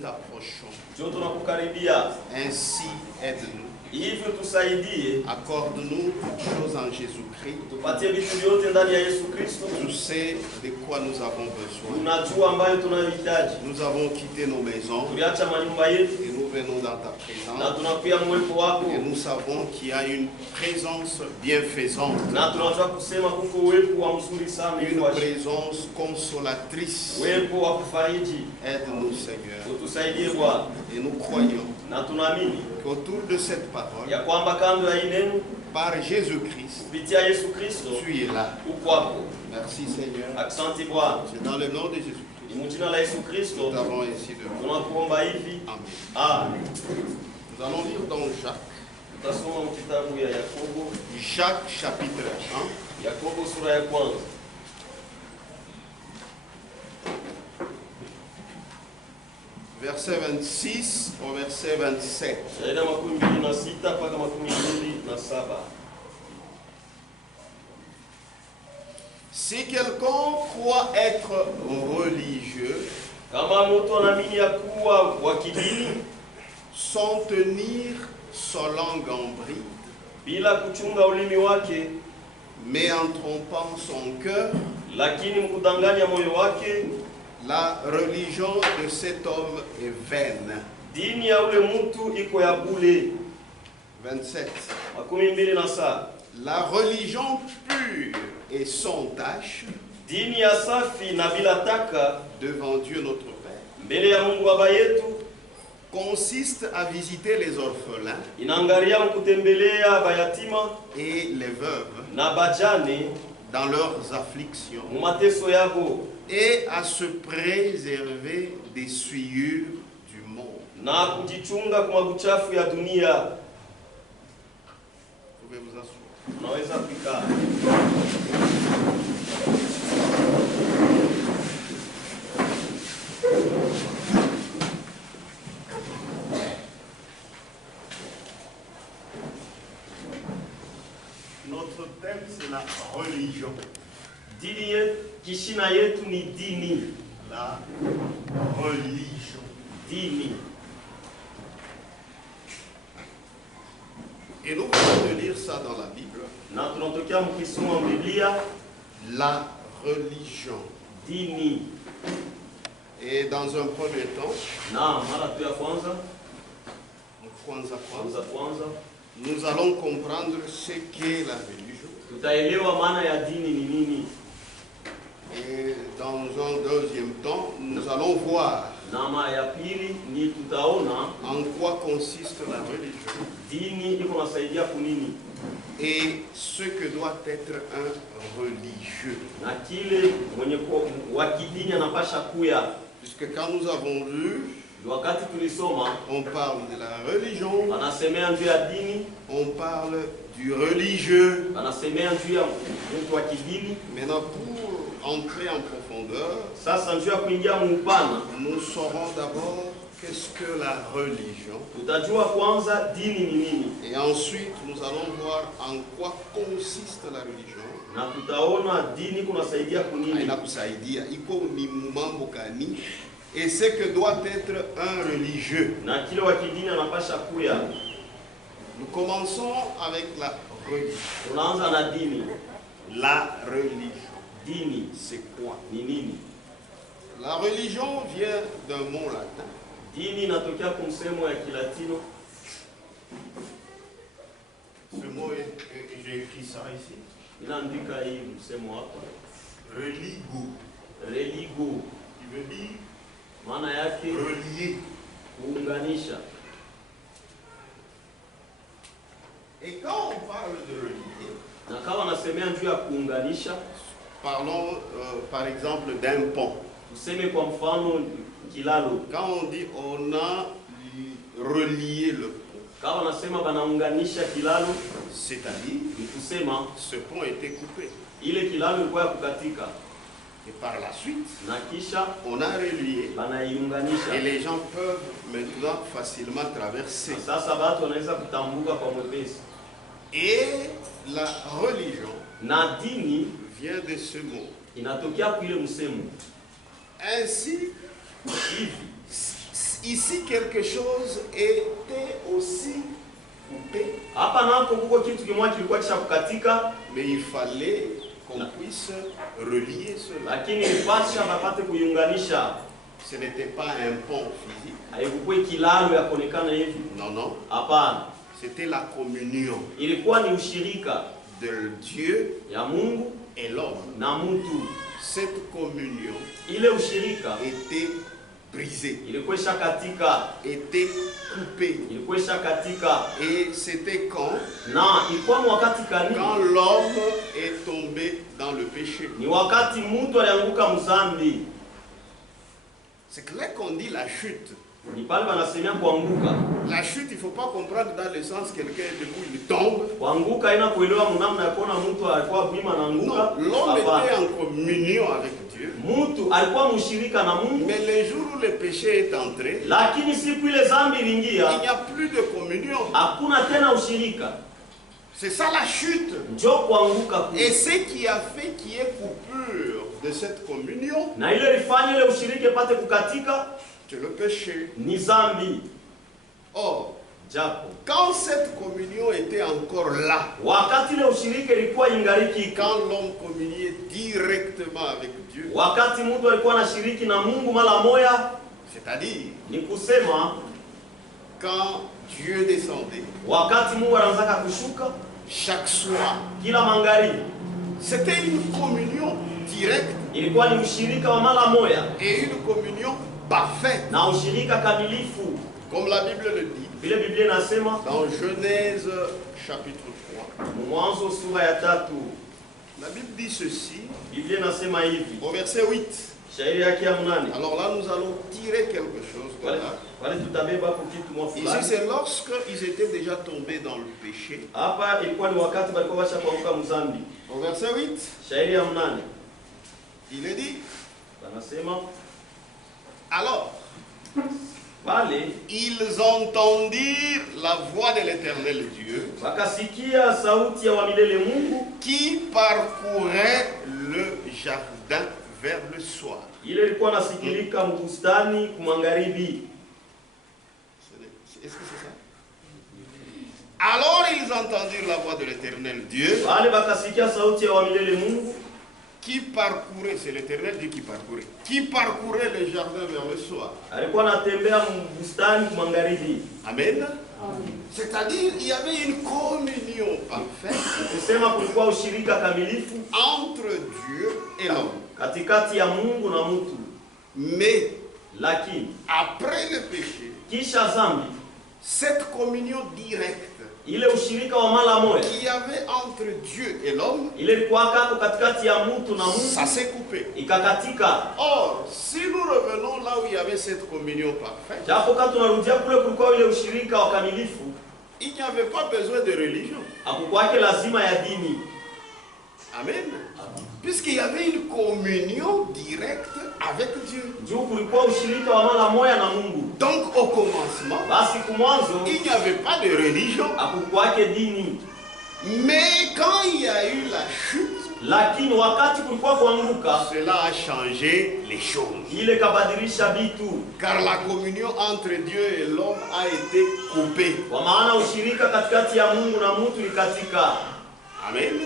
t'approchons. Ndio tunakukaribia. Ainsi, aide-nous. Hivyo tusaidie. Accorde-nous toutes choses en Jésus-Christ. Tupatie vitu vyote ndani ya Yesu Kristo. Tu sais de quoi nous avons besoin. Unajua ambayo tunayohitaji. Nous avons quitté nos maisons. Tuliacha manyumba yetu. Et nous venons dans ta Na présence. tunakuja mwepo wako. Et nous savons qu'il y a une présence bienfaisante. Na tunajua kusema kuko uwepo wa mzuri sana Une kwa présence consolatrice. uwepo wa kufariji. Aide-nous, Seigneur. Utusaidie Bwana. Et nous croyons Na tunaamini qu'autour de cette parole, ya kwamba kando ya hii neno par Jésus-Christ, kupitia Yesu Kristo tu es là. uko hapo. Merci, Seigneur. Asante Bwana. C'est dans le nom de Jésus-Christ. Ni mjina la Yesu Kristo Nous avons ainsi de vous. tunakuomba hivi. Amen. Amen. Nous allons lire dans Jacques. Tutasoma kitabu ya Yakobo, Jacques chapitre 1. Yakobo sura ya kwanza. Verset 26 au verset 27. Shaida 26 mpaka 27. Si quelqu'un croit être religieux, Kama mtu anaamini ya kuwa wa kidini sans tenir sa langue en bride, bila kuchunga ulimi wake, mais en trompant son cœur, lakini mkudanganya moyo wake, la religion de cet homme est vaine. dini ya ule mtu iko ya bure. 27. 27. La religion pure et sans tache Dini ya safi na bila taka devant Dieu notre Père mbele ya Mungu Baba yetu consiste à visiter les orphelins inaangalia kutembelea bayatima et les veuves na bajane dans leurs afflictions mu mateso yabo et à se préserver des souillures du monde. na kujichunga kwa mabuchafu ya dunia. Vous pouvez vous asseoir. Unaweza kukaa. Notre thème, c'est la religion. Dini yetu, kishina yetu ni dini. La religion. Dini. Et nous venons de lire ça dans la Bible. Na tunatokea mkisoma Biblia, La religion. dini. Et dans un premier temps, Na mara tu ya kwanza, kwanza nous allons comprendre ce qu'est la religion. tutaelewa maana ya dini ni nini. Et dans un deuxième temps, nous allons voir Na mara ya pili ni tutaona en quoi consiste la religion dini iko nasaidia kunini et ce que doit être un religieux. na kile mwenye wa kidini anapasha kuya. Puisque quand nous avons lu, Wakati tulisoma on parle de la religion, anasemea juu ya dini, on parle du religieux. anasemea juu ya mtu wa kidini. Maintenant, pour entrer en profondeur, Sasa njoo kuingia muupana, nous saurons d'abord qu'est-ce que la religion. tutajua kwanza dini ni nini, Et ensuite, nous allons voir en quoi consiste la religion. na tutaona dini kunasaidia kunini Inakusaidia iko ni mambo gani et ce que doit être un religieux. na kile wa kidini anapasha kuya. Nous commençons avec la religion. Tunaanza na dini. La religion, Dini c'est quoi? ni nini? La religion vient d'un mot latin. Dini inatokea kwa msemo ya Kilatino. Ce mot j'ai écrit ça ici. Inaandika hii msemo hapa. Religo, Religo, qui veut dire maana yake relier. kuunganisha. Et quand on parle de relier, Na kama nasemea juu ya kuunganisha, parlons par exemple d'un pont. tuseme kwa mfano kilalo. Quand on dit on a relié le pont, Kama nasema banaunganisha kilalo, c'est-à-dire ni kusema ce pont a été coupé. ile kilalo ilikuwa ya kukatika Et par la suite, na kisha on a relié. banaiunganisha. Et les gens peuvent maintenant facilement traverser. Sasa watu wanaweza kutambuka kwa mwepesi. Et la religion Na dini vient de ce mot. inatokea kwa ile msemo. Ainsi, Hivi ici quelque chose était aussi coupé, Hapa nako kuko kitu kimoja kilikuwa kisha kukatika, mais il fallait qu'on puisse relier cela. lakini ilipasha bapate kuiunganisha. Ce n'était pas un pont physique. Haikuwa kilalo ya kuonekana hivi. Non, non. Hapana. C'était la communion Ilikuwa ni ushirika de Dieu ya Mungu et l'homme. na mtu. Cette communion Ile ushirika était brisée, ilikuwa katika, était coupée. ilikuwa katika. Et c'était quand? Na ilikuwa wakati kani? Quand l'homme est tombé dans le péché. Ni wakati mtu alianguka mzambi. C'est clair qu'on dit la chute. Ni pale wanasemea kuanguka. La chute, il ne faut pas comprendre dans le sens quelqu'un est debout, il tombe. Kuanguka ina kuelewa mnamna ya kuona mtu alikuwa bima na anguka. Non, l'homme était en communion avec Dieu. Mtu alikuwa mshirika na Mungu. Mais le jour où le péché est entré, Lakini siku ile dhambi il iliingia, n'y a plus de communion. hakuna tena ushirika. C'est ça la chute. Njoo kuanguka. Et ce qui a fait qu'il y ait coupure de cette communion, Na ile ilifanya ile ushirika ipate kukatika c'est le péché. ni dhambi. Or, Japo quand cette communion était encore là, wakati ile ushirika ilikuwa ingariki, quand l'homme communiait directement avec Dieu, wakati mtu alikuwa anashiriki na Mungu mara moja, c'est-à-dire ni kusema quand Dieu descendait, wakati Mungu anaanza kushuka chaque soir, kila magharibi, c'était une communion directe ilikuwa ni ushirika wa mara moja et une communion parfaite, na ushirika kamilifu, comme la Bible le dit vile Biblia inasema dans Genèse chapitre 3. Mwanzo sura ya 3. La Bible dit ceci Biblia inasema hivi, au verset 8. shairi yake ya 8. Alors là, nous allons tirer quelque chose de là. Wale tutabeba kwa kitu mwa Ici, fulani. c'est lorsqu'ils étaient déjà tombés dans le péché. Hapa ilikuwa ni wakati walikuwa washa kuanguka mzambi. Au verset 8, Shairi ya 8 il est dit, wanasema alors, pale ils entendirent la voix de l'Éternel Dieu wakasikia sauti ya wamilele Mungu qui parcourait le jardin vers le soir. ile ilikuwa nasikilika mbustani kumangaribi. Est-ce que c'est ça? Alors ils entendirent la voix de l'Éternel Dieu Pale wakasikia sauti ya wamilele Mungu qui parcourait, c'est l'Éternel Dieu qui parcourait le jardin vers le soir. alikuwa anatembea mbustani kumangaribi. Amen. C'est-à-dire il y avait une communion parfaite Kusema kulikuwa ushirika kamilifu entre Dieu et l'homme. katikati ya Mungu na mtu. Mais Lakini après le péché, kisha dhambi, cette communion directe ile ushirika wa mara moja qu'il y avait entre Dieu et l'homme, ile ilikuwa kako katikati ya mtu na ça Mungu s'est coupé. ikakatika. Or, si nous revenons là où il y avait cette communion parfaite, Japo kama tunarudia kule kulikuwa ile ushirika wa kamilifu, il n'y avait pas besoin de religion. hakukwake lazima ya dini. Amen. Puisqu'il y avait une communion directe avec Dieu. Juu kulikuwa ushirika wa mara moja na Mungu. Donc au commencement, Basi kumwanzo il n'y avait pas de religion. hakukwake dini. Mais quand il y a eu la chute, Lakini wakati kulikuwa kuanguka, cela a changé les choses. ile kabadilisha vitu. Car la communion entre Dieu et l'homme a été coupée. Kwa maana ushirika katikati ya Mungu na mtu ilikatika. Amen.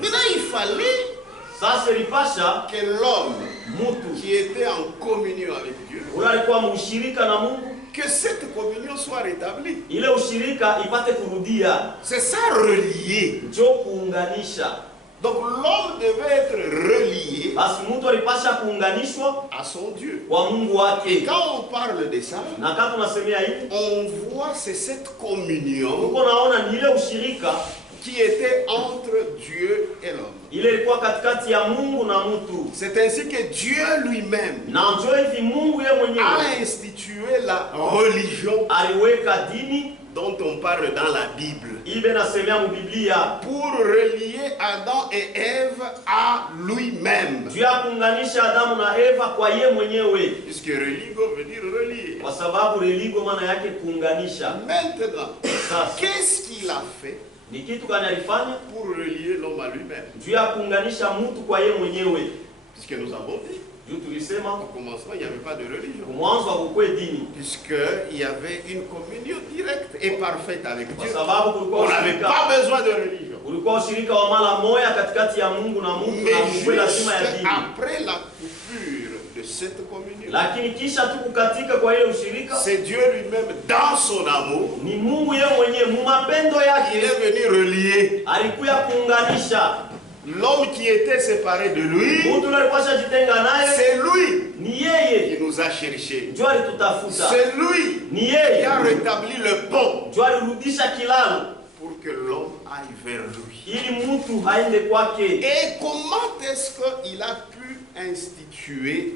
Maintenant, il fallait Sasa ilipasha que l'homme mtu qui était en communion avec Dieu, ule alikuwa mshirika na Mungu, que cette communion soit rétablie. ile ushirika ipate kurudia, C'est ça, relier. njoo kuunganisha. Donc l'homme devait être relié Basi mtu alipasha kuunganishwa à son Dieu. kwa Mungu Et wake. quand on parle de ça, Na kama tunasemea hivi, on voit c'est cette communion uko naona ni ile ushirika qui était entre Dieu et l'homme. ile ilikuwa katikati ya Mungu na mtu. C'est ainsi que Dieu lui-même Na njoo hivi Mungu yeye mwenyewe a institué la religion aliweka dini dont on parle dans la Bible ibe nasemea mu Biblia pour relier Adam et Ève à lui-même. juu ya kuunganisha Adamu na Eva kwa yeye mwenyewe, Puisque religo veut dire relier. kwa sababu religo maana yake kuunganisha. Maintenant, Sasa qu'est-ce qu'il a fait ni kitu gani alifanya pour relier l'homme à lui-même? juu ya kuunganisha mtu kwa yeye mwenyewe? Puisque nous avons dit, Juu tulisema Au commencement, il n'y avait pas de religion. mwanzo hakukuwe dini. Puisqu'il y avait une communion directe et parfaite avec Kwa Dieu. sababu kulikuwa On n'avait ushirika, pas besoin de religion. kulikuwa ushirika wa mara moja katikati ya Mungu na mtu, na Mais hakukuwe lazima ya juste dini. après la coupure de cette communion, Lakini kisha tu kukatika kwa ile ushirika, c'est Dieu lui-même, dans son amour, ni Mungu yeye mwenyewe mu mapendo il yake est venu relier alikuya kuunganisha l'homme qui était séparé de lui. mtu alikuwa shajitenga naye. C'est lui Ni yeye qui nous a cherchés. ndio alitutafuta, C'est lui ni qui yeye a rétabli le pont ndio alirudisha kilalo pour que l'homme aille vers lui. ili mtu haende kwake. Et comment est-ce qu'il a pu instituer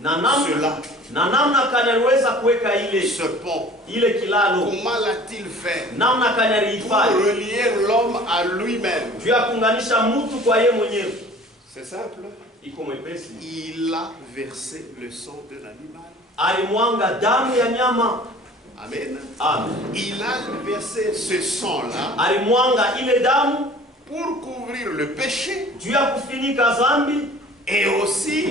Na namna cela, kani aliweza kuweka ce pont? ile kilalo, Comment l'a-t-il fait namna kani pour aliifanya relier l'homme à lui-même? juu ya kuunganisha mtu kwa yeye mwenyewe. C'est simple. Iko mwepesi, Il a versé le sang d'un animal. alimwanga damu ya nyama. Amen. Amen. Il a versé ce sang-là Alimwanga ile damu pour couvrir le péché. juu ya kufinika dhambi, Et aussi,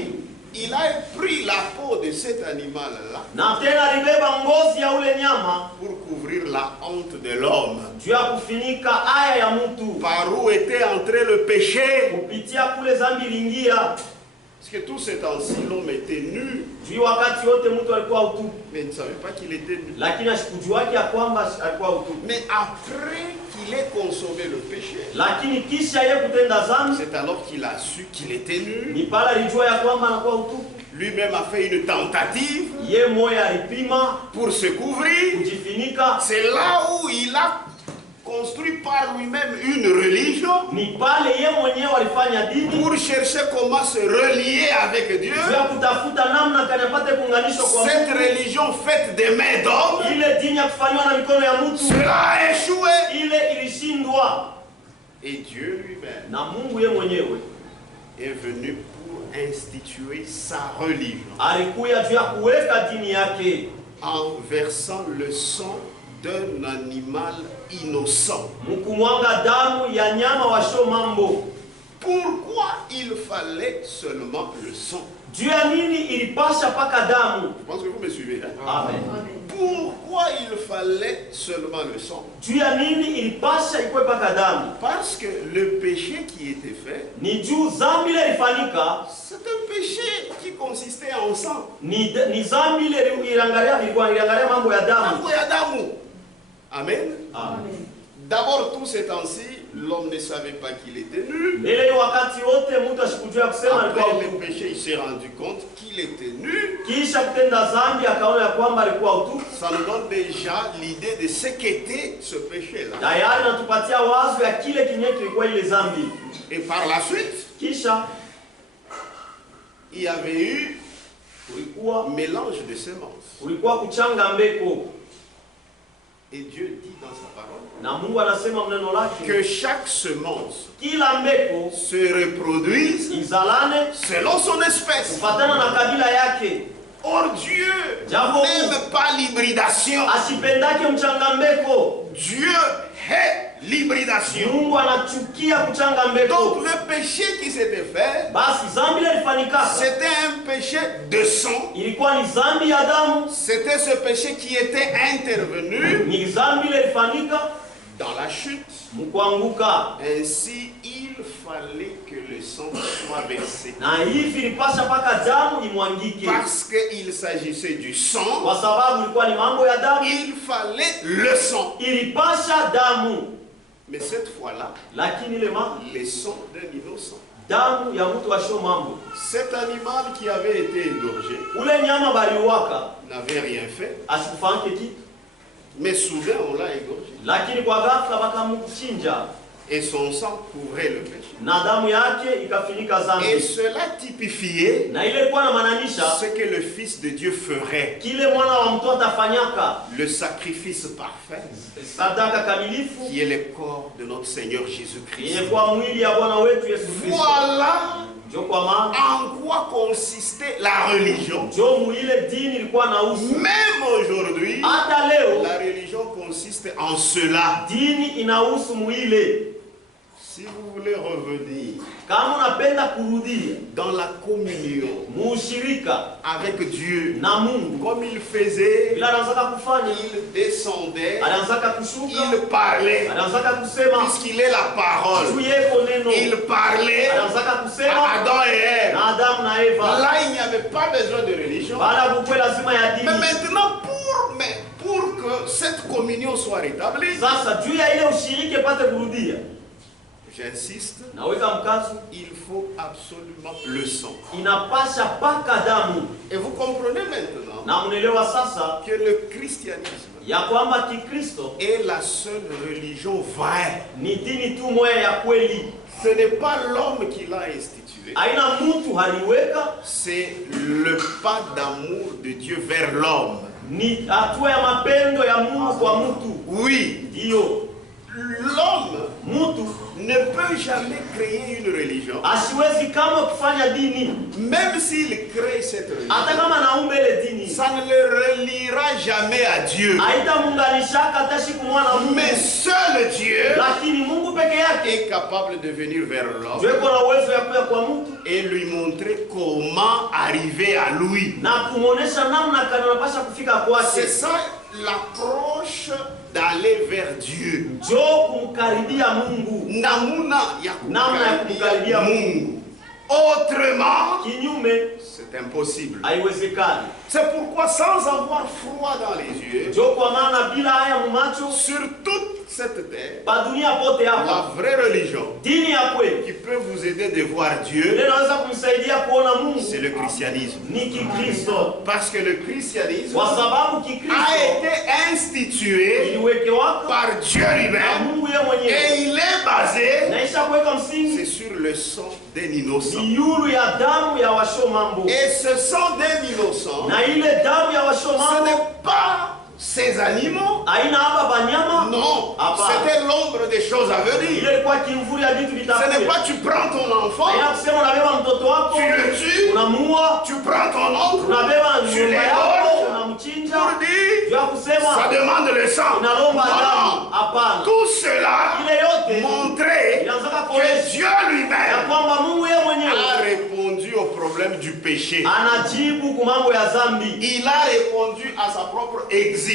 il a pris la peau de cet animal-là na tena alibeba ngozi ya ule nyama pour couvrir la honte de l'homme. juu ya kufinika aya ya mtu, Par où était entré le péché? kupitia kule dhambi iliingia. Parce que tout ce temps-ci, l'homme était nu, Juu wakati wote mtu alikuwa utupu, mais il ne savait pas qu'il était nu. lakini asikujuaki ya kwamba alikuwa utupu. Mais après qu'il ait consommé le péché, Lakini kisha yeye kutenda dhambi, c'est alors qu'il a su qu'il était nu. ni pale alijua ya kwamba anakuwa utupu. Lui-même a fait une tentative Ye moya alipima pour se couvrir. kujifinika, C'est là où il a construit par lui-même une religion ni pale ye mwenyewe alifanya dini pour chercher comment se relier avec Dieu. juu ya kutafuta namna kani apate kuunganishwa kwa Cette Mungu. religion faite des mains d'hommes, Ile dini ya kufanywa na mikono ya mtu, cela a échoué. ile ilishindwa, Et Dieu lui-même na Mungu ye mwenyewe est venu pour instituer sa religion alikuya juu ya kuweka dini yake, en versant le sang d'un animal innocent. mkumwanga damu ya nyama washo mambo. Pourquoi il fallait seulement le sang? Juu ya nini ilipasha paka damu? Je pense que vous me suivez. Hein? Amen. Pourquoi il fallait seulement le sang? Juu ya nini ilipasha ikwe paka damu? Parce que le péché qui était fait, Ni juu zambi ile ilifanyika, c'est un péché qui consistait en sang. ni zambi ile iliangalia mambo ya damu. Mambo ya damu. Amen. Amen. D'abord, tout ce temps-ci, l'homme ne savait pas qu'il était nu. Ile wakati wote mtu asikujua kusema alikuwa Après le utupu. péché, il s'est rendu compte qu'il était nu. Kisha kutenda zambi akaona ya kwamba alikuwa utupu. Ça nous donne déjà l'idée de ce qu'était ce péché-là. Tayari natupatia wazo ya kile kinye kilikuwa ile zambi. Et par la suite, Kisha il y avait eu kulikuwa un mélange de semences. kuchanga mbeko, Et Dieu dit dans sa parole na Mungu anasema mneno lake que chaque semence kila mbeko se reproduise izalane selon son espèce. kufatana na kabila yake. Or Dieu Jambo n'aime pas l'hybridation. asipendake mchanga mbeko. Dieu hait l'hybridation. Mungu anachukia kuchanga Donc mbeko. le péché qui s'était fait, Basi zambi ile ilifanyika, c'était un péché de sang. ilikuwa ni zambi ya damu, C'était ce péché qui était intervenu ni zambi ile ilifanyika dans la chute. mkuanguka, Ainsi, il fallait que le sang soit versé. na hivi ilipasha paka damu imwangike, Parce qu'il s'agissait du sang, kwa sababu ilikuwa ni mambo ya damu, il fallait le sang. ilipasha damu. Mais cette fois-là, Lakini ile le sang d'un innocent. damu ya mtu washo mambo, Cet animal qui avait été égorgé ule nyama baliwaka n'avait rien fait, asikufanke kitu, mais soudain on l'a égorgé. lakini kwa ghafla wakamchinja Et son sang couvrait le péché. na damu yake ikafinika Et zambi, cela typifiait na ile ilikuwa inamaanisha ce que le Fils de Dieu ferait. kile mwana wa mtu atafanyaka, Le sacrifice parfait, sadaka kamilifu qui est le corps de notre Seigneur Jésus-Christ. yenye kwa mwili ya Bwana wetu Yesu Kristo. Voilà Ndio kwa maana en quoi consistait la religion. ndio muile dini ilikuwa na usu. Même aujourd'hui, Hata leo la religion consiste en cela. dini inahusu muile. Si vous voulez revenir kama unapenda kurudia dans la communion muushirika avec Dieu, na Mungu, comme il faisait, bila anaanzaka kufanya, il descendait, anaanzaka kushuka, il parlait, anaanzaka kusema, puisqu'il est la parole, juu yeko neno, il parlait anaanzaka à kusema Adam et Ève. na Adamu na Eva. Là, il n'y avait pas besoin de religion. Baada kukuwe lazima ya Mais dini. maintenant, pour que cette communion soit rétablie, Sasa juu ya ile ushiriki pate kurudia, j'insiste, naweka mkazo, il faut absolument le sang. inapasha paka damu. Et vous comprenez maintenant Na mnaelewa sasa que le christianisme ya kwamba Kikristo est la seule religion vraie. ni dini tu moja ya kweli. Ce n'est pas l'homme qui l'a institué, Haina mtu haliweka, c'est le pas d'amour de Dieu vers l'homme. ni hatua ya mapendo ya Mungu kwa mtu. Oui, Ndiyo, l'homme mtu ne peut jamais créer une religion, asiwezi kama kufanya dini, même s'il crée cette religion. hata kama naumba ile dini, Ça ne le reliera jamais à Dieu. haitamuunganishaka hata siku mwana Mungu. Mais seul Dieu Lakini Mungu peke yake est capable de venir vers l'homme ndio iko na uwezo ya kuja kwa mtu et lui montrer comment arriver à lui. na kumuonesha namna kanapasha kufika kwake. C'est ça l'approche d'aller vers Dieu. Njoo kumkaribia Mungu, Namuna ya namna ya kumkaribia Mungu. Autrement, Kinyume c'est impossible. haiwezekani. C'est pourquoi, sans avoir froid dans les yeux, Njoo kwa maana bila haya mumacho sur toute cette terre, pa dunia pote hapa, la vraie religion dini ya kweli qui peut vous aider de voir Dieu, ile inaweza kumsaidia kuona Mungu c'est le christianisme. ni Kikristo, Parce que le christianisme kwa sababu a Kikristo été institué iliwekewaka par Dieu na lui-même Mungu yeye mwenyewe, et il est basé, naisha kuweka msingi c'est sur le sang d'un innocent. ni yulu ya damu ya washo mambo, Et ce sang d'un innocent, na ile damu ya washo ce mambo n'est pas ces animaux. haina hapa banyama. Non, Hapana. c'était l'ombre des choses à venir. Ile ilikuwa kimvuli ya vitu Ce n'est vitakuja. pas tu prends ton enfant, Haina kusema unabeba mtoto wako tu le tues, unamuua, tu prends ton oncle, unabeba tu nyumba yako l'égorges, unamchinja, pour dire, juu ya ça kusema demande le sang. inalomba Non, damu. non. Hapana, Tout cela ile yote montrait inaanzaka que kuonesha Dieu ya lui-même kwamba Mungu yeye mwenyewe a répondu au problème du péché. anajibu kwa mambo ya dhambi, Il a répondu à sa propre exigence.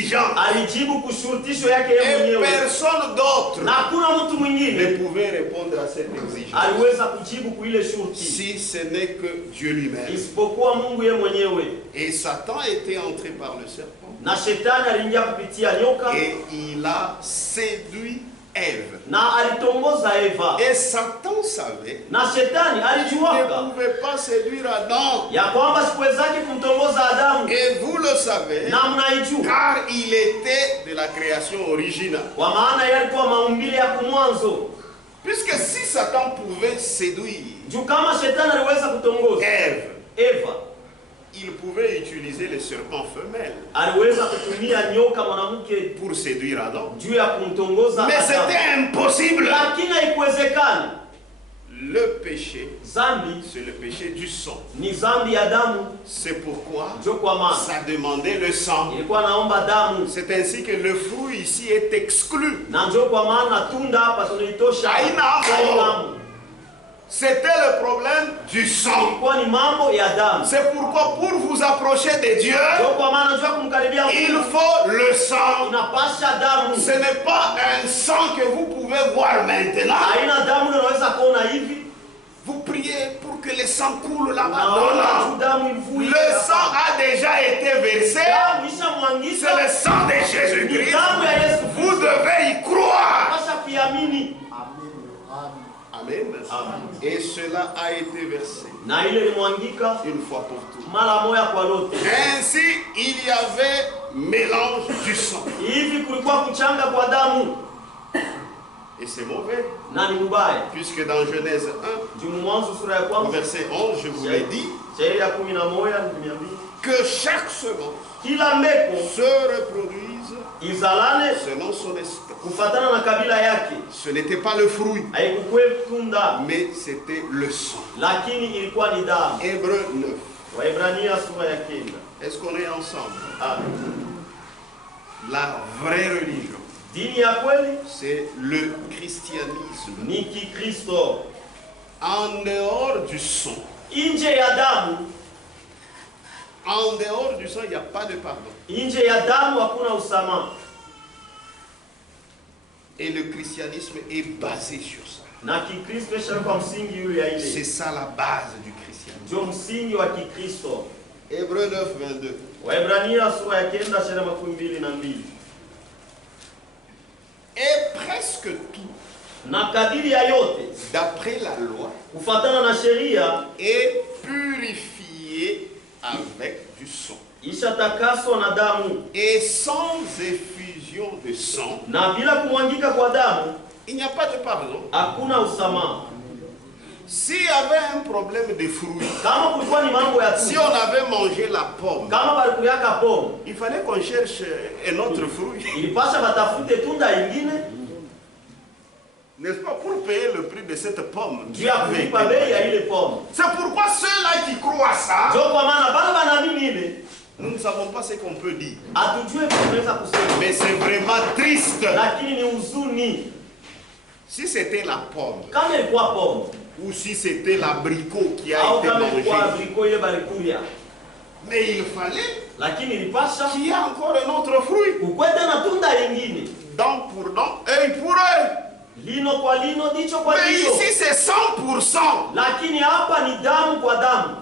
alijibu kushurutisho yake yeye Et mwenyewe, personne d'autre na hakuna mtu ne mwingine pouvait répondre à cette exigence aliweza kujibu kwa ile shurti si ce n'est que Dieu lui-même. isipokuwa Mungu yeye mwenyewe. Et Satan était entré par le serpent Na shetani aliingia kupitia nyoka et il a séduit Ève. na alitongoza Eva, Et Satan savait na shetani qu'il alijuaka ne pouvait pas séduire Adam. ya kwamba sikuwezake kumtongoza Adamu, Et vous le savez, na mnaijua car il était de la création originale. kwa maana yeye alikuwa maumbile ya kumwanzo. Puisque si Satan pouvait séduire Juu kama shetani aliweza kutongoza Ève, Eva, il pouvait utiliser les serpents femelles aliweza kutumia nyoka mwanamke pour séduire Adam. juu ya kumtongoza Mais Adamu, c'était impossible. lakini haikuwezekani. Le péché, Zambi c'est le péché du sang. ni zambi ya damu, C'est pourquoi ndio kwa maana ça demandait le sang. ilikuwa naomba damu, C'est ainsi que le fruit ici est exclu. na ndio kwa maana tunda hapa tunaitosha Haina hamu. haina. C'était le problème du sang. Ilikuwa ni mambo ya damu, C'est pourquoi pour vous approcher de Dieu, ndio kwa maana ndio kumkaribia il Mungu faut le sang. inapasha damu. Ce n'est pas un sang que vous pouvez voir maintenant. Haina damu ndio unaweza kuona hivi, Vous priez pour que le sang coule là-bas. unaona Non, tu non. damu ivui. Le sang a déjà été versé. damu isha C'est mwangika, le sang de ni Jésus-Christ. damu ya Yesu Vous Kristo, devez y croire. pasha kuiamini. Amen. Et cela a été versé Na ile ilimwangika une fois pour toutes. mara moja kwa lote. Ainsi, il y avait mélange du sang. Hivi kulikuwa kuchanga kwa damu, Et c'est mauvais. na ni mbaya. Puisque dans Genèse 1, Juu Mwanzo sura ya au kwanza verset 11, je vous l'ai dit, shairi ya 11 nimeambia que chaque semence kila mbeko se reproduise izalane selon son espèce. kufatana na kabila yake. Ce n'était pas le fruit, Haikukuwe tunda, mais c'était le sang. lakini ilikuwa ni damu. Hébreu 9. Waebrania sura ya 9. Est-ce qu'on est ensemble? Ah, La vraie religion Dini ya kweli c'est le christianisme. ni Kikristo. En dehors du sang, Nje ya damu, en dehors du sang, il n'y a pas de pardon. nje ya damu hakuna usamaha. Et le christianisme est basé sur ça. Na Kikristo shaka msingi yule ya C'est ile. ça la base du christianisme. Ndio msingi wa Kikristo. Hébreux 9, 22. Waebrania sura ya 9:22. Et presque tout, Na kadiri ya yote d'après la loi, kufatana na sheria est purifié avec du sang. ishatakaswa na damu, Et sans effusion de sang, na bila kumwangika kwa damu il n'y a pas de pardon. hakuna usamaha. S'il y avait un problème de fruits, Kama kulikuwa ni mambo ya si tunda, on avait mangé la pomme, kama balikuyaka pomo, il fallait qu'on cherche un autre fruit, ilipasha batafute tunda ingine n'est-ce pas, pour payer le prix de cette pomme. juu ya kulipa bei ya ile pomo. C'est pourquoi ceux-là qui croient ça, Ndio kwa maana bana banaamini ile, nous ne savons pas ce qu'on peut dire. hatujue tunaweza kusema, Mais c'est vraiment triste. lakini ni huzuni. Si c'était la pomme, Kama ilikuwa pomo ou si c'était l'abricot qui a au été kama ilikuwa mangé, abriko ile balikuya, mais il fallait lakini ilipasha qu'il y ait encore un autre fruit. ukwete na tunda lingine, Dent pour dent, œil pour œil. lino kwa lino, jicho kwa Mais jicho. ici c'est 100%. Lakini hapa ni damu kwa damu,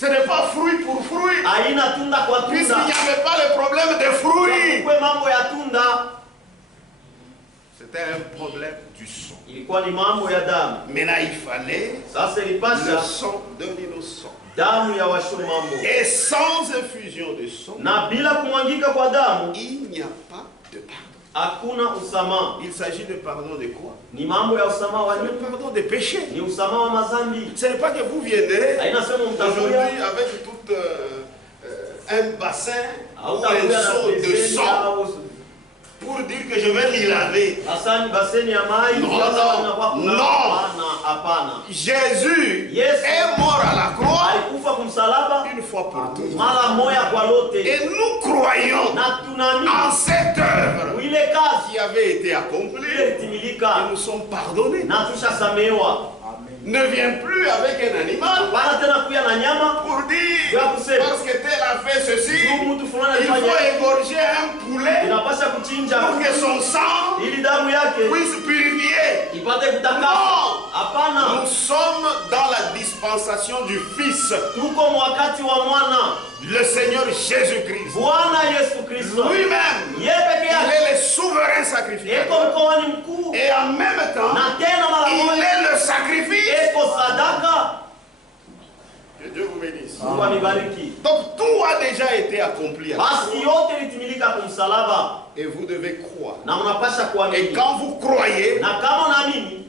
Ce n'est pas fruit pour fruit. haina tunda kwa Puisqu'il tunda. n'y avait pas le problème des fruits. Kwe mambo ya tunda, C'était un problème du sang. ilikuwa ni mambo ya damu. Maintenant il fallait Sasa le ilipasha sang d'un innocent. damu ya washo mambo, Et sans effusion de sang, na bila kumwangika kwa damu il n'y a pas de pardon. hakuna usamaha. Il s'agit de pardon de quoi? Ni mambo ya usamaha wa Le nini? pardon des péchés. Ni usamaha wa mazambi. Ce n'est pas que vous viendrez Haina sema aujourd'hui mtakuya avec tout un bassin ou au un takuya na seau de beseni sang au pour dire que je vais l'y laver. basani baseni ya mai. Non, sasa non, inakuwa kuna- non. Hapana, hapana. Jésus Yes. est mort à la croix Alikufa kumsalaba une fois pour toutes. mara moya kwa lote, Et nous croyons na tunaamini en cette œuvre ile kazi qui avait été ile accomplie et itimilika nous sommes pardonnés. na tushasamehewa. Ne viens plus avec un animal Hapana tena kuya na nyama pour dire Ya kusema. parce que tel a fait ceci, juu mtu fulani il faut alifanya, égorger un poulet inapasha kuchinja pour que son sang ili damu yake puisse purifier. ipate kutakasa. Non. Hapana, Nous sommes dans la dispensation du Fils, tuko mwakati wa mwana le Seigneur Jésus-Christ. Bwana Yesu Kristo, Lui-même, yeye peke il yake est le souverain eko sacrificateur. mkoani mkuu, Et en même temps, na tena mara il moja est le sacrifice. eko sadaka. Que Dieu vous bénisse. Mungu amibariki. Donc tout a déjà été accompli. à la Basi croix. yote litimilika kumsalaba, Et vous devez croire. na mnapasha Et kuamini, quand vous croyez, na kama unaamini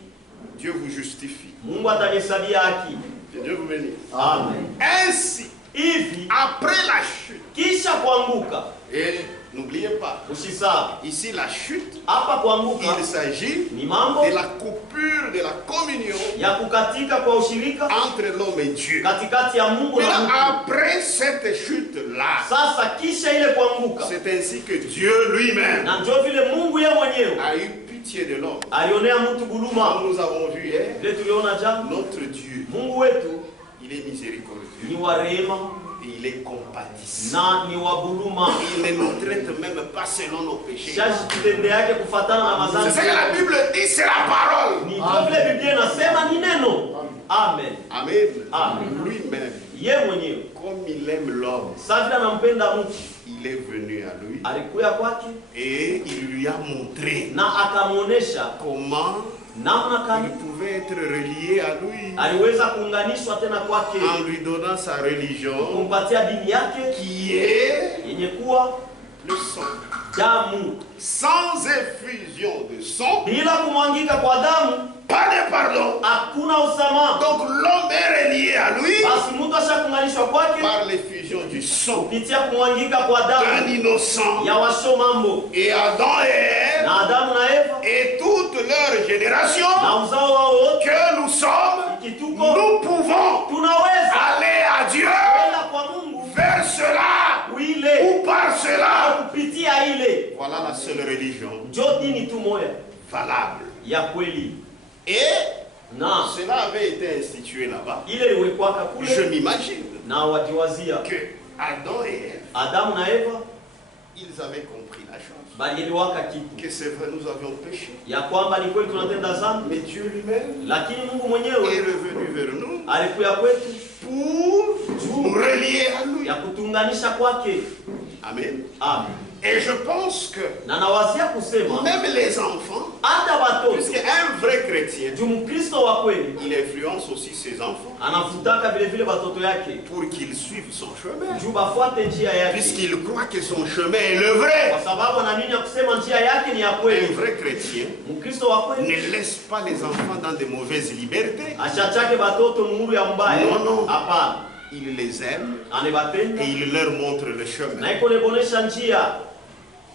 Dieu vous justifie. Mungu atahesabia haki. Que Dieu vous bénisse. Amen. Ainsi, Hivi après la chute, kisha kuanguka, et n'oubliez pas, usisahau ici la chute, hapa kuanguka il s'agit ni mambo de la coupure, de la communion ya kukatika kwa ushirika entre l'homme et Dieu. katikati ya Mungu na Maintenant, mtu. après cette chute-là, Sasa kisha ile kuanguka, c'est ainsi que Dieu lui-même na ndio vile Mungu yeye mwenyewe a eu pitié de l'homme. alionea mtu buluma. Comme nous avons vu hier, Vile tuliona jana, notre Dieu, Mungu wetu il est miséricordieux ni wa rehema et il est compatissant. na ni wa buluma, Il ne nous traite même pas selon nos péchés. shashi kitende yake kufatana na C'est ce que la mazambi. Bible dit, c'est la parole. Ni ndio vile Biblia inasema, ni neno. Amen. Amen. Amen. Lui-même, Yeye mwenyewe comme il aime l'homme, sasa vile anampenda mtu, il est venu à lui alikuya kwake et il lui a montré na akamuonesha comment namna il kani pouvait être relié à lui aliweza kuunganishwa tena kwake, en lui donnant sa religion kumpatia dini yake qui est yenye kuwa le sang. damu, Sans effusion de sang, bila kumwangika kwa damu pas de pardon. hakuna usamaha. Donc l'homme est relié à lui Basi mtu ashakuunganishwa kwake par l'effusion du sang kupitia kumwangika kwa d'un damu innocent. ya washo mambo, Et Adam et Ève na Adamu na Eva et toute leur génération na uzao wao wote, que nous sommes, kituko nous pouvons tunaweza aller à Dieu kwenda kwa Mungu vers cela ile ou par cela. kupitia ile. Voilà la seule religion Njo dini tu moya valable. ya kweli. Et Na cela avait été institué là-bas. ile iliwekwaka Je kule m'imagine na wajiwazia que Adam et Ève, Adamu na Eva ils avaient compris la chose. balielewaka kitu Que c'est vrai, nous avions péché. ya kwamba ni kweli tunatenda dhambi, Mais Dieu lui-même lakini Mungu est mwenyewe revenu vers nous alikuya kwetu pour nous relier à lui. ya kutunganisha kwake. Amen. Amen. Et je pense que Na nawazia kusema même les enfants, hata watoto, puisqu'un vrai chrétien, juu Mkristo wa kweli il influence aussi ses enfants anafutaka vile vile watoto yake pour qu'ils suivent son chemin. juu bafuate njia yake, Puisqu'il croit que son chemin est le vrai. kwa sababu anaamini ya kusema njia yake ni ya Un kweli. vrai chrétien Mkristo wa kweli ne laisse pas les enfants dans de mauvaises libertés. achachake batoto muhuru ya mbaya. Non, non. Hapana, Il les aime anabatenda et il leur montre le na chemin. iko nebonesha njia.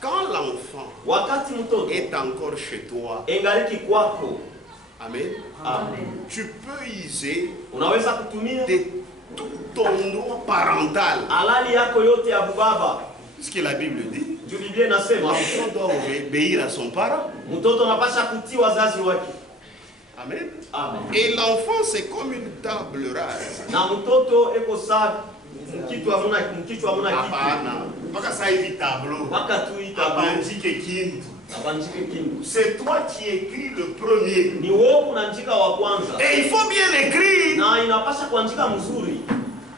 Quand l'enfant Wakati mtoto est encore chez toi, engaliki kwako, amen, amen, tu peux user unaweza kutumia de tout ton droit parental. halali yako yote ya baba, Ce que la Bible dit, juu Biblia inasema l'enfant doit obéir à son parent. mtoto anapasha kutii wazazi wake. Amen. Amen. Et l'enfant, c'est comme une table rase. Na mtoto eko saa mkichwa hamuna kitu, Hapana, mpaka sasa hivi tableau. mpaka tu itabu Abandike kintu. abanjike kintu. C'est toi qui écris le premier. Ni wewe unanjika wa kwanza Et il faut bien écrire. na inapasha kuandika mzuri.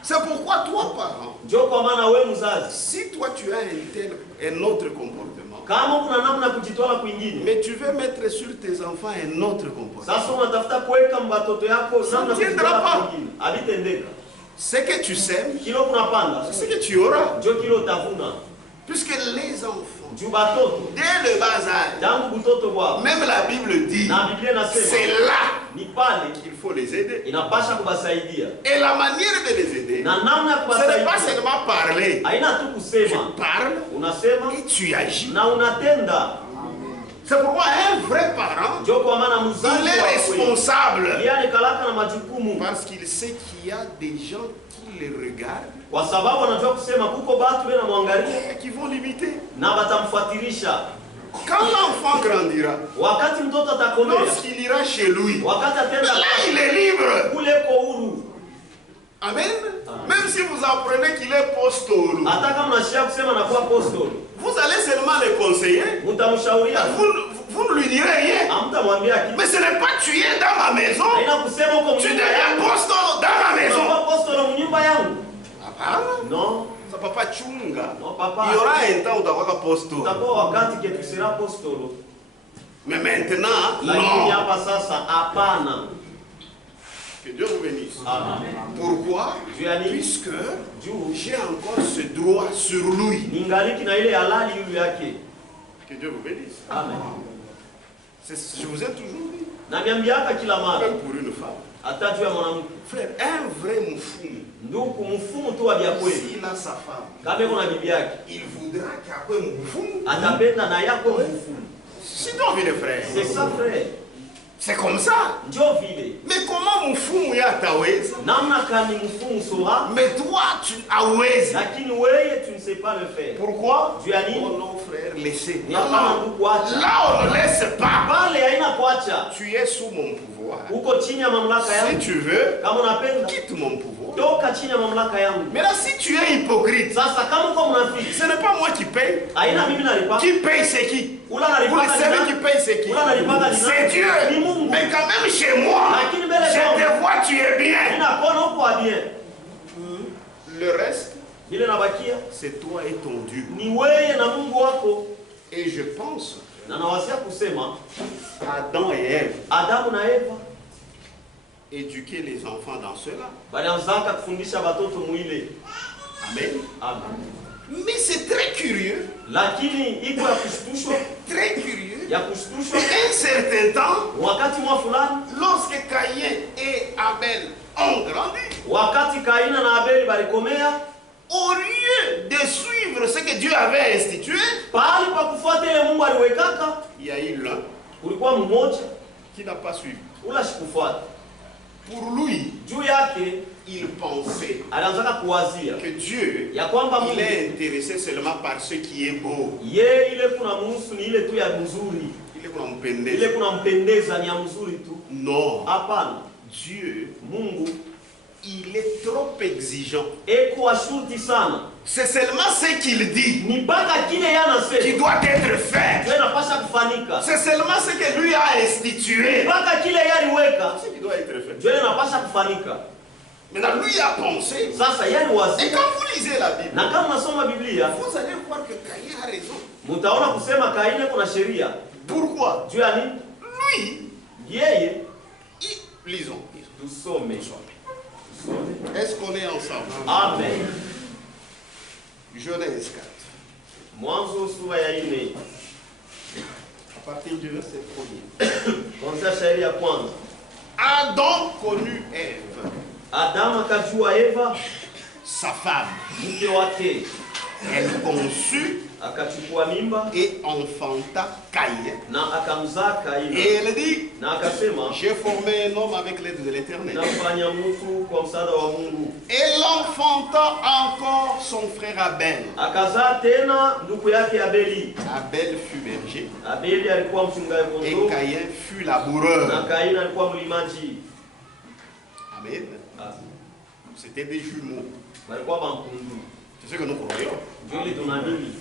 C'est pourquoi toi, parent, Ndio kwa maana wewe mzazi, si toi tu as un autre comportement, kama kuna namna kujitoa kwingine, mais tu veux mettre sur tes enfants un autre comportement, sasa unatafuta kuweka mbatoto yako namna tiendra kujitoa pas. kwingine, abitendeka. ce que tu sèmes, Kilo kunapanda, c'est ce que tu auras. ndio kilo utavuna. Puisque les enfants, Juu batoto dès le bas âge, tangu butoto bwao, même la Bible dit, na Biblia inasema c'est là ni pale qu'il faut les aider. inapasha kubasaidia, Et la manière de les aider, na namna ya ce n'est pas kubasaidia seulement parler. haina tu Tu kusema, parles unasema et tu agis. na unatenda. C'est pourquoi un vrai parent, Ndio kwa maana il mzazi est wa kweli responsable. yeye alikalaka na majukumu, Parce qu'il sait qu'il y a des gens qui les regardent kwa sababu anajua kusema kuko batu bena mwangalia et qui vont l'imiter. na batamfuatilisha. Quand l'enfant grandira, Wakati mtoto atakomea, lorsqu'il ira chez lui, wakati atenda là il est libre. kule ko huru, Amen. Même si vous apprenez qu'il est postolo, hata kama mnashia kusema na kuwa apostoli, vous allez seulement le conseiller. mtamshauria, Vous ne lui direz rien. hamtamwambia kitu. Mais ce n'est pas tu es dans ma maison, Haina kusema huko tu mnyumba deviens yangu, postolo dans ma maison. unakuwa apostoli mnyumba yangu. Hapana. Non, Ça papa chunga. non papa. Il y aura un temps où tu vas postolo. Utakuwa wakati ke tu seras apostolo. Mais maintenant, Lakini non. hapa sasa hapana. Que Dieu vous bénisse. Amen. Pourquoi? Juu ya nini? Puisque Juu j'ai encore ce droit sur lui. ningali na ile halali yule yake. Que Dieu vous bénisse. Amen. Je vous ai toujours dit, Na miambiaka kila mara même pour une femme. hata juu ya mwanamke. Frère, un vrai moufoum, Ndugu mfumu tu wa vya kweli. s'il a sa femme, Kama iko na bibi yake, il voudra qu'après moufoum. atapenda na yako mfumu. C'est ton vie, frère. C'est ça frère. C'est comme ça. Ndio vile. Mais comment moufoum ya taweza? Namna kani mfumu sora, Mais toi, tu awezi. lakini wewe tu ne sais pas le faire. Pourquoi? Juu ya nini? Oh non, frère, laissez. Ni Non, hapana non. ndugu acha. Là, on ne laisse pas. Pale haina kuacha. Tu es sous mon pouvoir. Uko chini ya mamlaka Si yangu. tu veux, Kama unapenda, quitte mon pouvoir. toka chini ya mamlaka yangu. Mais là, si tu es hypocrite, Sasa kama uko mnafiki, ce n'est pas moi qui paye. haina mimi nalipa. Qui paye, c'est qui? Ula Vous le nalipaka savez qui ni paye, c'est qui? Ula nalipaka ni C'est Dieu. Ni Mungu. Mais quand même chez moi, Lakini mbele je zangu, te vois, tu es bien. nina kono kwa bien. Le reste, Ile nabakia c'est toi et ton Dieu. ni wewe na Mungu wako. Et je pense, Na nawasia kusema Adam et Ève Adamu na Eva éduquer les enfants dans cela. balianzaka kufundisha batoto mwile. Amen. Amen. Mais c'est très curieux, Lakini iko ya kushtushwa, très curieux. ya kushtushwa. Un certain temps, Wakati mwa fulani, lorsque Caïn et Abel ont grandi, wakati Kaina na Abeli balikomea, au lieu de suivre ce que Dieu avait institué, pahali pa kufuata ile Mungu aliwekaka, il y a eu l'un kulikuwa mmoja qui n'a pas suivi. ula shikufuata. Pour lui, Juu yake il pensait alianzaka kuwazia que Dieu, ya kwamba il Mungu est intéressé seulement par ce qui est beau. ye ile kuna muhusu ni ile tu ya mzuri, Il est pour ile mpendeza. kuna mpendeza ni ya mzuri tu. Non. Hapana, Dieu, Mungu il est trop exigeant. eko ashurti sana, C'est seulement ce qu'il dit ni mpaka kile yeye qui anasema doit être fait. ndio inapasha kufanika, C'est seulement ce que lui a institué. mpaka kile yeye aliweka Ce qui doit être fait. ndio inapasha kufanika. Maintenant, lui a pensé. Sasa yeye Et aliwazia, quand vous lisez la Bible, na kama unasoma Biblia vous allez voir que Caïn a raison. mtaona kusema Kaini kuna sheria Pourquoi? juu ya nini? Lui, Yeye lisons. tusome. Est-ce qu'on est ensemble? Amen. Genèse 4. Mwanzo sura ya 4 À partir du verset 1er. kuanzia shairi ya kwanza. Adam connut Ève, Adamu akajua Eva sa femme. mke wake, Elle conçut akachukua mimba et enfanta Caïn. na akamzaa Et Kaini, elle dit, na akasema j'ai formé un homme avec l'aide de l'Éternel. nafanya mtu kwa msaada wa Mungu. Elle enfanta encore son frère Abel. Akazaa tena ndugu yake Abeli. Abel fut berger Abeli alikuwa mchungaji et kondoo Caïn fut na laboureur. Kaini alikuwa mlimaji. Amen. C'était des jumeaux. Walikuwa bankundu. C'est ce que nous croyons. Ndio ile tunaamini.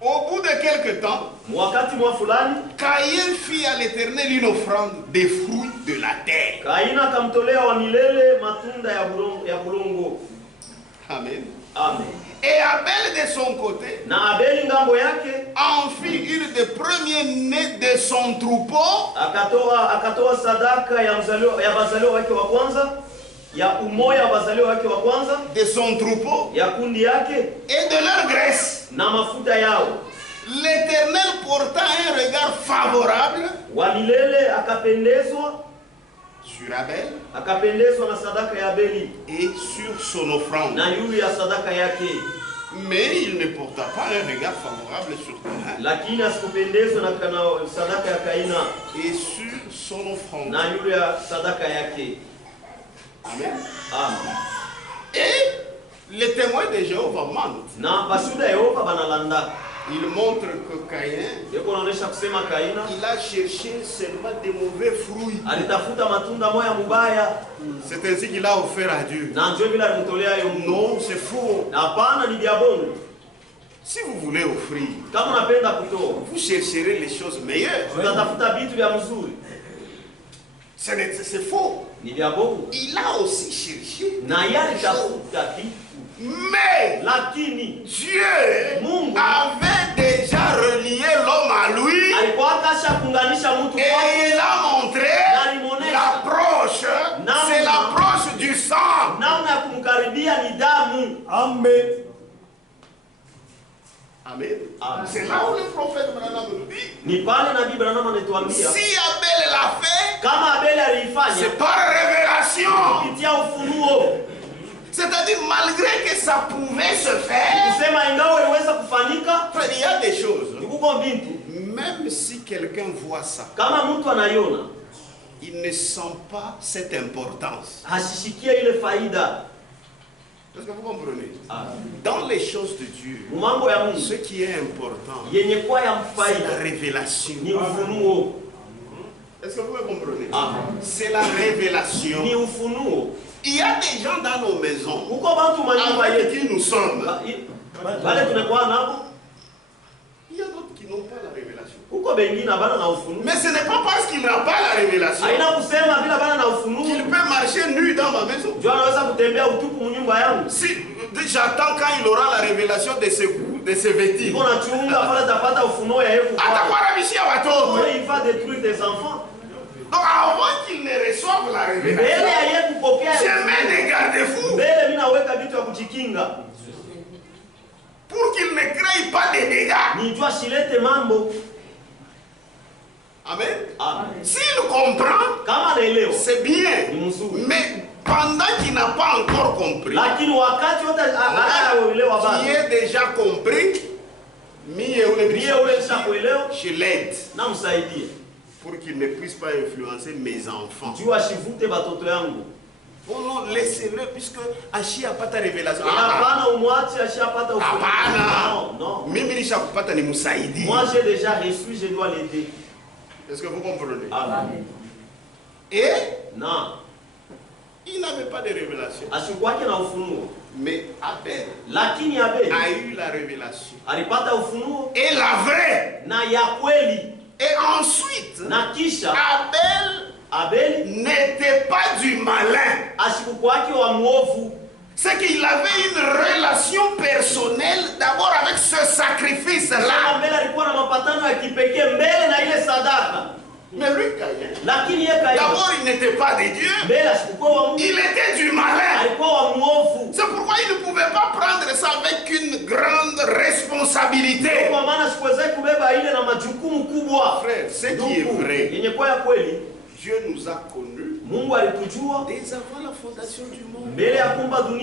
Au bout de quelque temps, Wakati mwa fulani Caïn fit à l'Éternel une offrande des fruits de la terre. Kaini akamtolea wa milele matunda ya bulongo. Amen. Amen. Et Abel de son côté Na Abeli ngambo yake en fit une des premiers-nés de son troupeau akatoa sadaka ya bazaliwa wake wa kwanza, ya umoja wa bazaliwa wake wa kwanza, de son troupeau ya kundi yake et de leur graisse. na mafuta yao. L'Éternel porta un regard favorable Wa milele akapendezwa sur Abel na sadaka ya Abeli et sur son offrande. na yule ya sadaka yake, Mais il ne porta pas un regard favorable sur Caïn lakini asikupendezwa na sadaka ya Kaina et sur son offrande. na yule ya sadaka yake. Amen. Amen. Et les témoins de Jéhovah mentent. Na bashuda Yehova banalanda. Il montre que Caïn, Yeko naonesha kusema Kaina il a cherché seulement des mauvais fruits. alitafuta matunda moya mubaya, C'est ainsi qu'il a offert à Dieu. na ndio vile alimtolea yo Mungu. Non, c'est faux. Na hapana, ni vya bongo. Si vous voulez offrir, Kama unapenda kutoa, vous chercherez les choses meilleures. utatafuta vitu vya mzuri. C'est faux. Ni vya bongo. Il a aussi cherché. Na yale tafuta vitu. Mais Lakini Dieu Mungu avait déjà relié l'homme à lui alikuwa akasha kunganisha mtu et kwake, il a montré l'approche. C'est l'approche du sang. namna ya kumkaribia ni damu. Amen. Amen. Amen. C'est là où le prophète Branham nous dit, Ni pale nabii Branham anatuambia si Abel l'a fait, kama Abeli aliifanya c'est par révélation. kupitia ufunuo. C'est-à-dire, malgré que ça pouvait se faire, Kusema ingawa iliweza kufanyika, il y a des choses, nikuko bintu même si quelqu'un voit ça, kama mtu anaiona il ne sent pas cette importance. hasishikia ile faida. Est-ce que vous comprenez? Ah. Dans les choses de Dieu, Mambo ya Mungu ce qui est important, yenye kwa ya c'est la faida révélation. ni ufunuo. Est-ce que vous comprenez? Amen. C'est la révélation. Ni ufunuo. Il y a des gens dans nos maisons Uko bantu manyumba avec yetu qui nous sommes. wale tumekuwa nabo, Il y a d'autres qui n'ont pas la révélation. uko bengine abana na ufunuo. Mais ce n'est pas parce qu'il n'a pas la révélation Haina kusema bila bana na ufunuo qu'il peut marcher nu dans ma maison. ndio anaweza kutembea utupu mnyumba yangu. Si j'attends quand il aura la révélation de ses vêtements. Iko nachunga pale tapata ufunuo ya Yesu. Atakuwa rabishia watoto. Il va détruire des enfants. Donc avant qu'il ne reçoive la Mbele révélation, ya yeye kupokea, je mets des garde-fous mbele mimi naweka vitu ya kujikinga. pour qu'il ne crée pas de dégâts. Nijua shilete mambo. Amen. Amen. S'il comprend, Kama anaelewa c'est bien. ni mzuri. Mais pendant qu'il n'a pas encore compris, Lakini wakati wote anaelewa qui bado. est déjà compris, Ndiye ule nishakuelewa je l'aide. na msaidie. pour qu'il ne puisse pas influencer mes enfants. juu ashivute batoto yangu. Oh non, laissez-le puisque Ashi a pas ta révélation. Hapana, umwache ashapata ufunuo. Hapana. Non. Mimi nishakupata ni msaidi. Moi j'ai déjà reçu, je dois l'aider. Est-ce que vous comprenez? Amen. Et Non. il n'avait pas de révélation. Asikuwake na ufunuo. Mais Abel Lakini Abel a eu la révélation. alipata ufunuo Et la vraie. na ya kweli. Et ensuite, Na kisha Abel n'était pas du malin. asikukwake wa mwovu. C'est qu'il avait une relation personnelle d'abord avec ce sacrifice-là. Mbele alikuwa na mapatano ya kipekee mbele na ile sadaka. Mais lui, Caïn, Lakini yeye Kaini d'abord, il n'était pas de Dieu. mbele asikuwa wa Mungu. Il était du malin. Alikuwa wa mwovu. C'est pourquoi il ne pouvait pas prendre ça avec une grande responsabilité. Kwa maana sikuweza kubeba ile na majukumu kubwa. Frère, ce qui est vrai, Yenye kwa ya kweli, Dieu nous a connus Mungu alitujua dès avant la fondation du monde. mbele ya kuumba dunia.